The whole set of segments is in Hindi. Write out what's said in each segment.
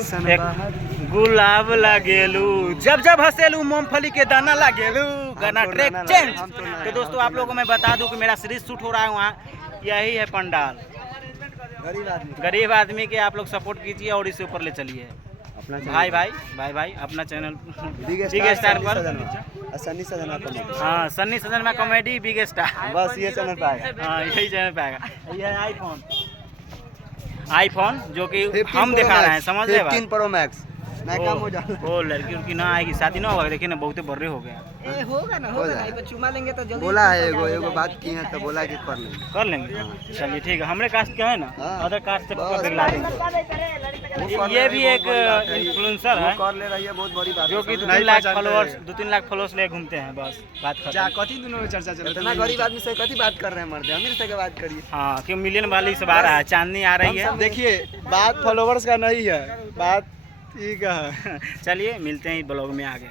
गुलाब लागेलू जब जब हंसेलू मूंगफली के दाना लागेलू गाना ट्रैक चेंज। तो दोस्तों आप लोगों को मैं बता दूं कि मेरा सीरीज शूट हो रहा है वहाँ, यही है पंडाल। गरीब आदमी के आप लोग सपोर्ट कीजिए और इससे ऊपर ले चलिए। भाई अपना चैनल बिग स्टार पर सन्नी सजना कॉमेडी। हाँ सन्नी सजना कॉमेडी बिग स्टार, बस ये चैनल पे आएगा। हाँ यही चैनल पे आएगा। ये आईफोन जो कि हम दिखा रहे हैं, समझ रहे 15 प्रो मैक्स ना काम हो जा। वो लड़की उड़की ना आएगी, शादी ना होगा। देखिए ना बहुत बर्रे हो गया। होगा ना चुमा लेंगे तो जल्दी। बोला है एगो बात की है तो बोला कि कर लेंगे। चलिए ठीक है, हमरे कास्ट का है ना, अदर कास्ट से पिघला देंगे। ये भी एक इन्फ्लुएंसर है, कर ले रही है, बहुत बड़ी बात जो कि 2-3 लाख फॉलोअर्स ले घूमते हैं। बस बात खत्म। कथी दोनों में चर्चा चल रही है। इतना गरीब आदमी से कथी बात कर रहे हैं, मर्द अमीर से के बात करिए। हाँ क्यों मिलियन वाली सब आ रहा है, चांदनी आ रही है। देखिए बात फॉलोवर्स का नहीं है, बात ठीक है। चलिए मिलते हैं ब्लॉग में आगे।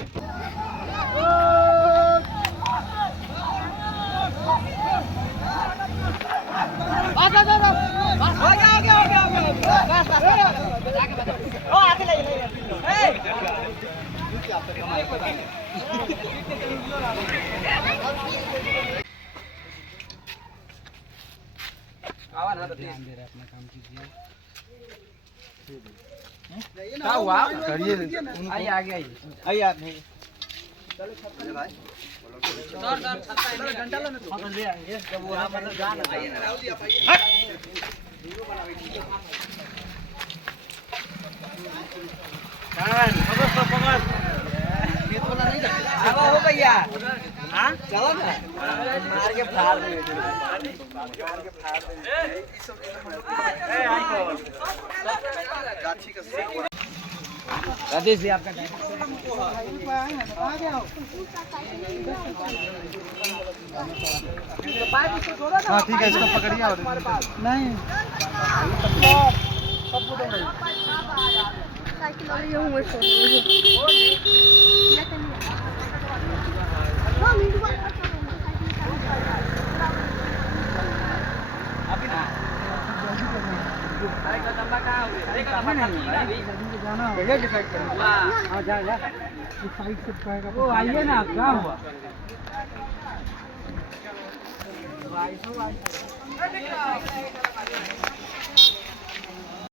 अपना काम कीजिए। क्या हुआ? करिए आइए आगे आइए। आइए आप नहीं भाई हो भैया हाँ चलो ना मार के फाड़ राजेश जी आपका हाँ ठीक है, इसको पकड़िए और नहीं वो आइए ना, क्या हुआ?